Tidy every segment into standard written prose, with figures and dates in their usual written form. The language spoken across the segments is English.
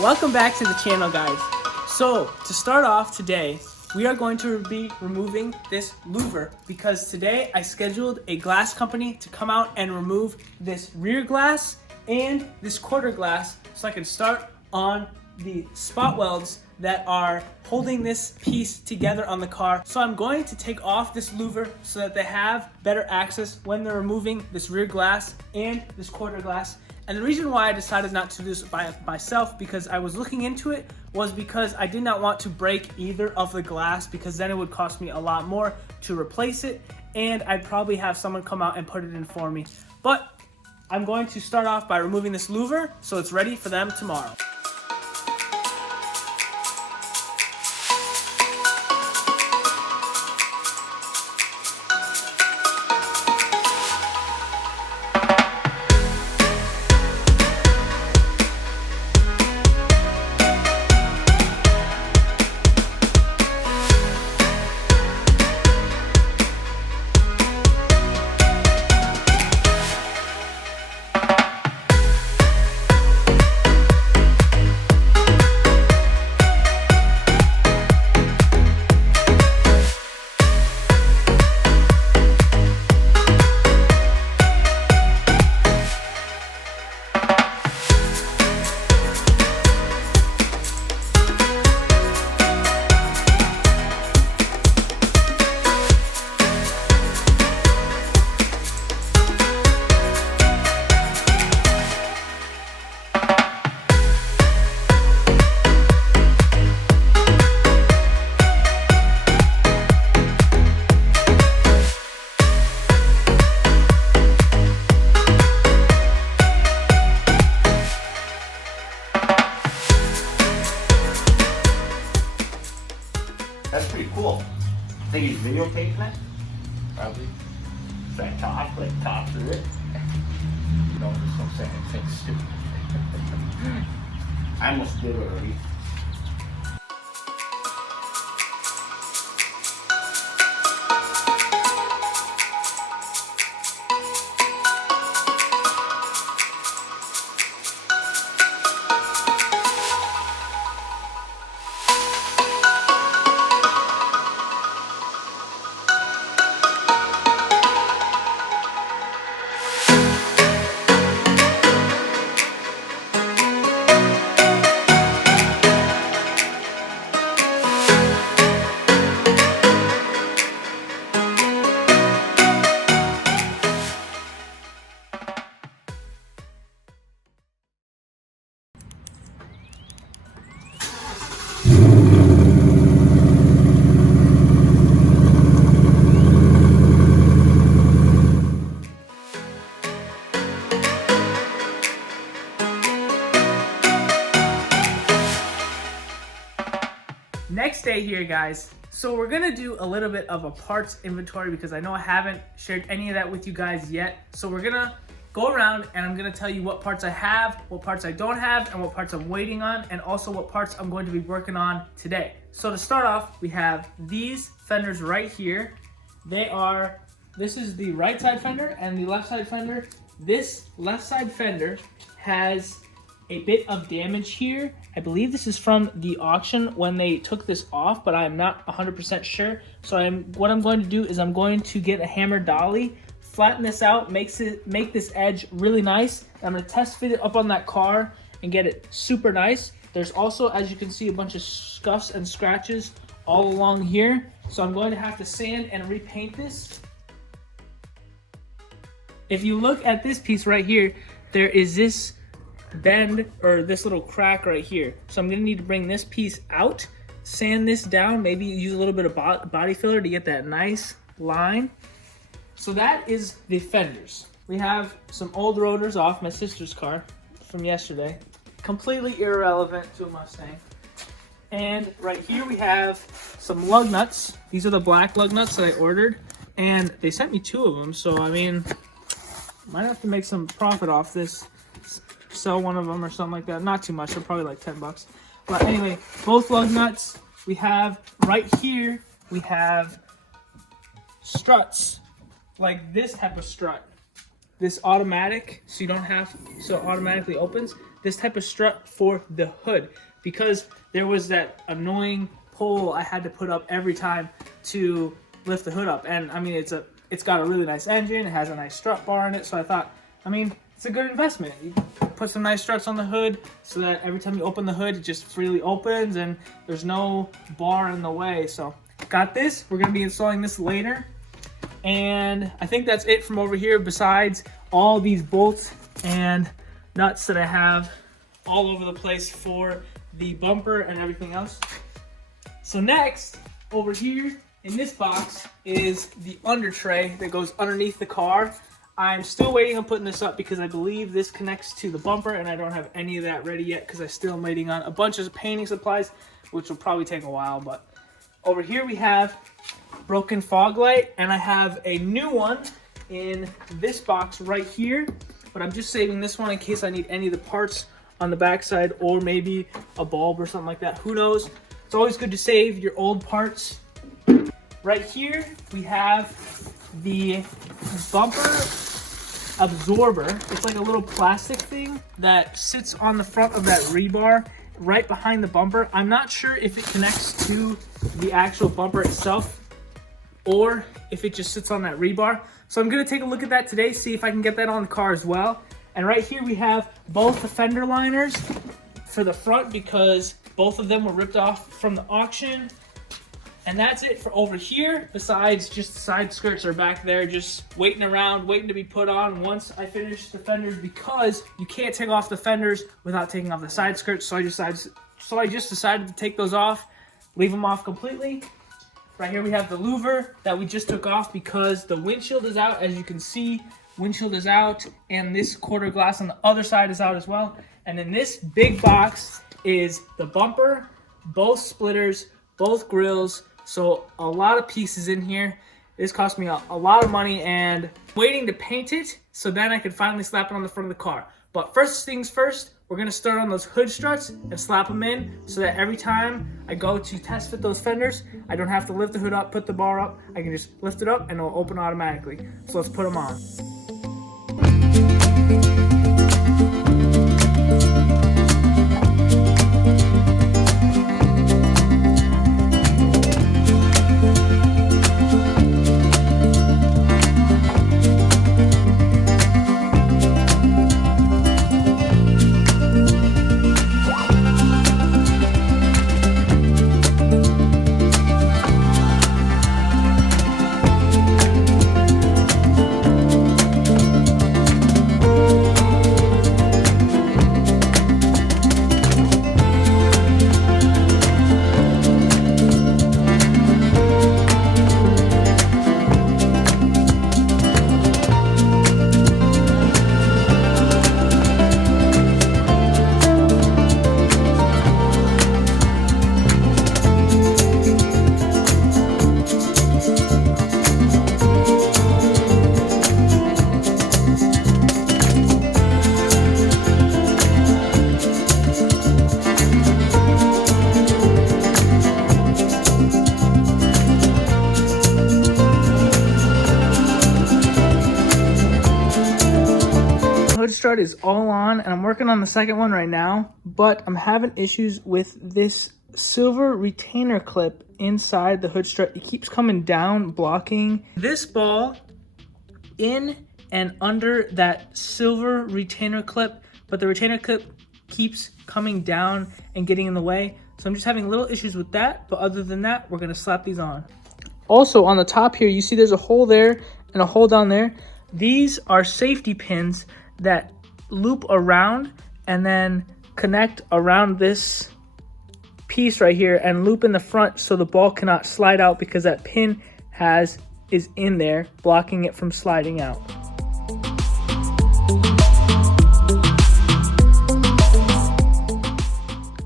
Welcome back to the channel, guys. So to start off today, we are going to be removing this louver because today I scheduled a glass company to come out and remove this rear glass and this quarter glass so I can start on the spot welds that are holding this piece together on the car. So I'm going to take off this louver so that they have better access when they're removing this rear glass and this quarter glass. And the reason why I decided not to do this by myself, because I was looking into it, was because I did not want to break either of the glass, because then it would cost me a lot more to replace it, and I'd probably have someone come out and put it in for me. But I'm going to start off by removing this louver so it's ready for them tomorrow. That's pretty cool. I think he's videotaping it. Probably. That talk through it. No, just don't say anything stupid. I almost did it already. Next day here, guys. So we're gonna do a little bit of a parts inventory because I know I haven't shared any of that with you guys yet. So we're gonna go around and I'm gonna tell you what parts I have, what parts I don't have, and what parts I'm waiting on, and also what parts I'm going to be working on today. So to start off, we have these fenders right here. This is the right side fender and the left side fender. This left side fender has a bit of damage here. I believe this is from the auction when they took this off, but I'm not 100% sure. So what I'm going to do is I'm going to get a hammer dolly, flatten this out, make this edge really nice. I'm gonna test fit it up on that car and get it super nice. There's also, as you can see, a bunch of scuffs and scratches all along here. So I'm going to have to sand and repaint this. If you look at this piece right here, there is this bend or this little crack right here. So I'm gonna need to bring this piece out, sand this down, maybe use a little bit of body filler to get that nice line. So that is the fenders. We have some old rotors off my sister's car from yesterday. Completely irrelevant to a Mustang. And right here we have some lug nuts. These are the black lug nuts that I ordered, and they sent me 2 of them. So I mean, might have to make some profit off this. Sell one of them or something like that. Not too much, they're probably like 10 bucks. But anyway, both lug nuts. We have right here, we have struts, like this type of strut. This automatic, so you don't have, so it automatically opens. this type of strut for the hood, because there was that annoying pole I had to put up every time to lift the hood up. And I mean, it's got a really nice engine, it has a nice strut bar in it, so I thought, I mean, it's a good investment. You put some nice struts on the hood so that every time you open the hood, it just freely opens and there's no bar in the way. So got this. We're going to be installing this later. And I think that's it from over here, besides all these bolts and nuts that I have all over the place for the bumper and everything else. So next, over here in this box is the under tray that goes underneath the car. I'm still waiting on putting this up because I believe this connects to the bumper, and I don't have any of that ready yet because I still am waiting on a bunch of painting supplies, which will probably take a while. But over here we have broken fog light, and I have a new one in this box right here, but I'm just saving this one in case I need any of the parts on the backside, or maybe a bulb or something like that. Who knows? It's always good to save your old parts. Right here we have the bumper absorber. It's like a little plastic thing that sits on the front of that rebar right behind the bumper. I'm not sure if it connects to the actual bumper itself or if it just sits on that rebar. So I'm gonna take a look at that today, see if I can get that on the car as well. And right here we have both the fender liners for the front because both of them were ripped off from the auction. And that's it for over here, besides just the side skirts are back there just waiting around, waiting to be put on once I finish the fenders, because you can't take off the fenders without taking off the side skirts. So I just decided to take those off, leave them off completely. Right here we have the louver that we just took off because the windshield is out. As you can see, windshield is out, and this quarter glass on the other side is out as well. And in this big box is the bumper, both splitters, both grills. So a lot of pieces in here. This cost me a lot of money, and waiting to paint it so then I can finally slap it on the front of the car. But first things first, we're gonna start on those hood struts and slap them in so that every time I go to test fit those fenders, I don't have to lift the hood up, put the bar up. I can just lift it up and it'll open automatically. So let's put them on. Hood strut is all on, and I'm working on the second one right now, but I'm having issues with this silver retainer clip inside the hood strut. It keeps coming down, blocking this ball in and under that silver retainer clip, but the retainer clip keeps coming down and getting in the way. So I'm just having little issues with that, but other than that, we're gonna slap these on. Also on the top here, you see there's a hole there and a hole down there. These are safety pins that loop around and then connect around this piece right here and loop in the front so the ball cannot slide out, because that pin is in there blocking it from sliding out.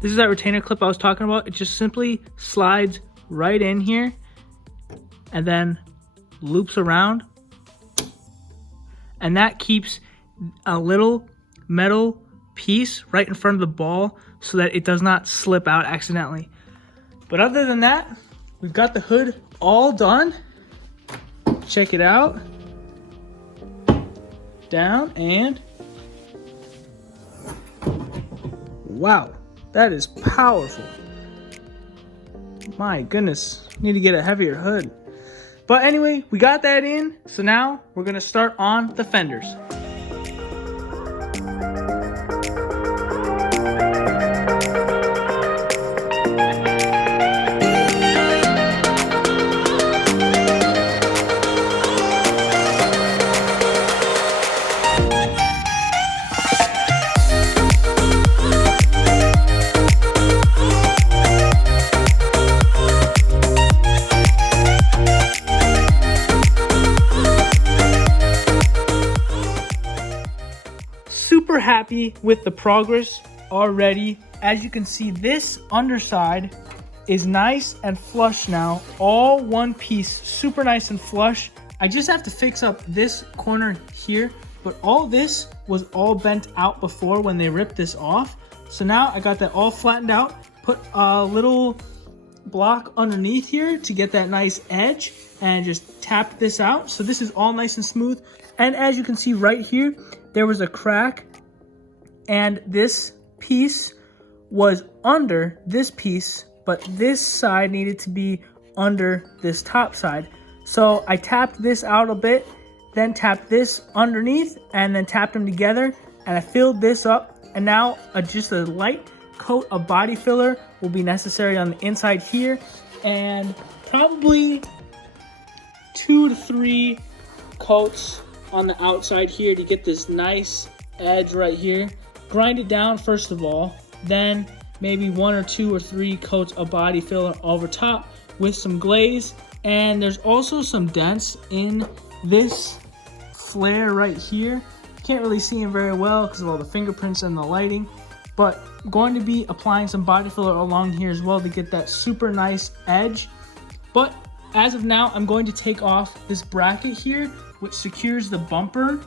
This is that retainer clip I was talking about. It just simply slides right in here and then loops around, and that keeps a little metal piece right in front of the ball so that it does not slip out accidentally. But other than that, we've got the hood all done. Check it out. Down and Wow, that is powerful. My goodness, need to get a heavier hood. But anyway, we got that in, so now we're gonna start on the fenders. Super happy with the progress already. As you can see, this underside is nice and flush now, all one piece, super nice and flush. I just have to fix up this corner here, but all this was all bent out before when they ripped this off. So now I got that all flattened out, put a little block underneath here to get that nice edge, and just tapped this out. So this is all nice and smooth. And as you can see right here, there was a crack, and this piece was under this piece, but this side needed to be under this top side. So I tapped this out a bit, then tapped this underneath, and then tapped them together, and I filled this up. And now just a light coat of body filler will be necessary on the inside here, and probably 2 to 3 coats on the outside here to get this nice edge right here. Grind it down first of all, then maybe 1 or 2 or 3 coats of body filler over top with some glaze. And there's also some dents in this flare right here. Can't really see them very well because of all the fingerprints and the lighting, but I'm going to be applying some body filler along here as well to get that super nice edge. But as of now, I'm going to take off this bracket here, which secures the bumper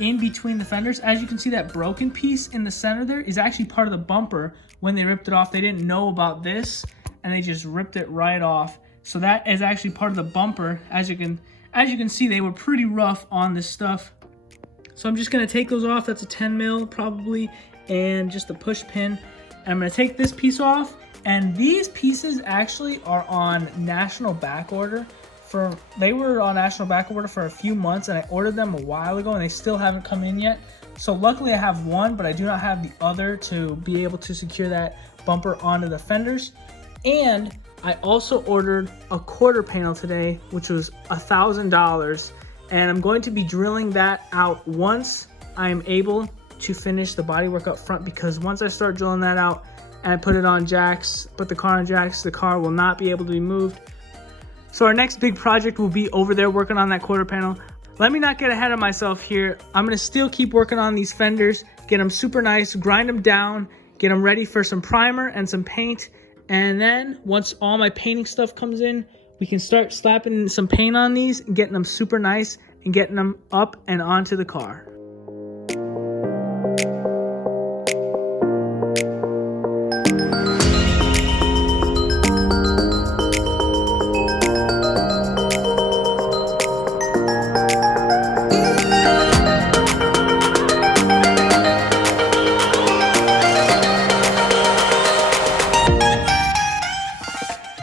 in between the fenders. As you can see, that broken piece in the center there is actually part of the bumper. When they ripped it off, they didn't know about this, and they just ripped it right off. So that is actually part of the bumper. As you can see, they were pretty rough on this stuff. So I'm just gonna take those off. That's a 10 mil probably, and just a push pin. And I'm gonna take this piece off, and these pieces actually are on national back order. They were on national back order for a few months, and I ordered them a while ago, and they still haven't come in yet. So luckily I have one, but I do not have the other to be able to secure that bumper onto the fenders. And I also ordered a quarter panel today, which was $1,000, and I'm going to be drilling that out once I'm able to finish the bodywork up front, because once I start drilling that out and I put it on jacks, put the car on jacks, the car will not be able to be moved. So our next big project will be over there working on that quarter panel. Let me not get ahead of myself here. I'm gonna still keep working on these fenders, get them super nice, grind them down, get them ready for some primer and some paint. And then once all my painting stuff comes in, we can start slapping some paint on these and getting them super nice and getting them up and onto the car.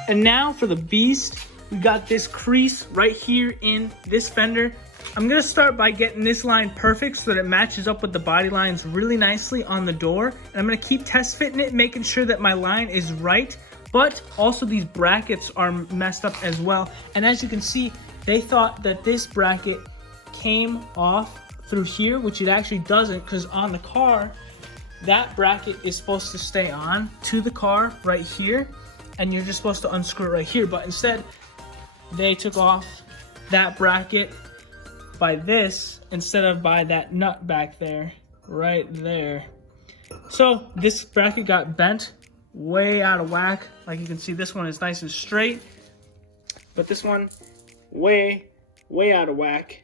And now for the beast, we got this crease right here in this fender. I'm gonna start by getting this line perfect so that it matches up with the body lines really nicely on the door. And I'm gonna keep test fitting it, making sure that my line is right, but also these brackets are messed up as well. And as you can see, they thought that this bracket came off through here, which it actually doesn't, because on the car, that bracket is supposed to stay on to the car right here, and you're just supposed to unscrew it right here. But instead, they took off that bracket by this instead of by that nut back there, right there. So this bracket got bent way out of whack. Like you can see, this one is nice and straight, but this one way out of whack.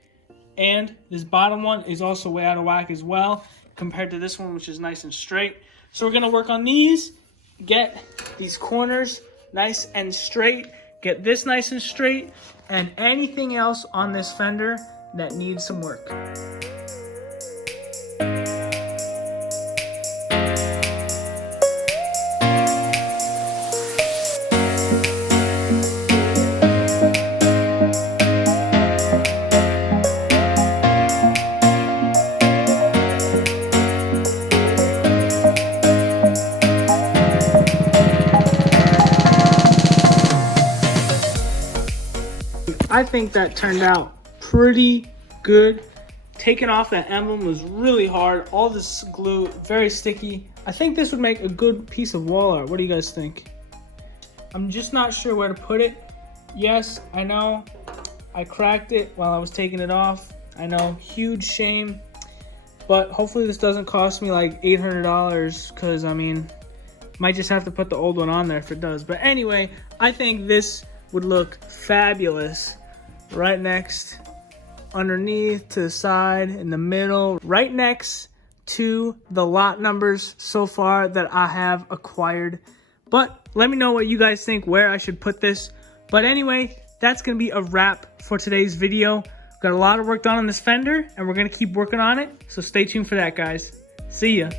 And this bottom one is also way out of whack as well, compared to this one, which is nice and straight. So we're gonna work on these, get these corners nice and straight, get this nice and straight, and anything else on this fender that needs some work. I think that turned out pretty good. Taking off that emblem was really hard. All this glue, very sticky. I think this would make a good piece of wall art. What do you guys think? I'm just not sure where to put it. Yes, I know I cracked it while I was taking it off. I know, huge shame. But hopefully this doesn't cost me like $800, because I mean, might just have to put the old one on there if it does. But anyway, I think this would look fabulous right next, underneath, to the side, in the middle, right next to the lot numbers so far that I have acquired. But let me know what you guys think, where I should put this. But anyway, that's gonna be a wrap for today's video. Got a lot of work done on this fender, and we're gonna keep working on it, so stay tuned for that, guys. See ya.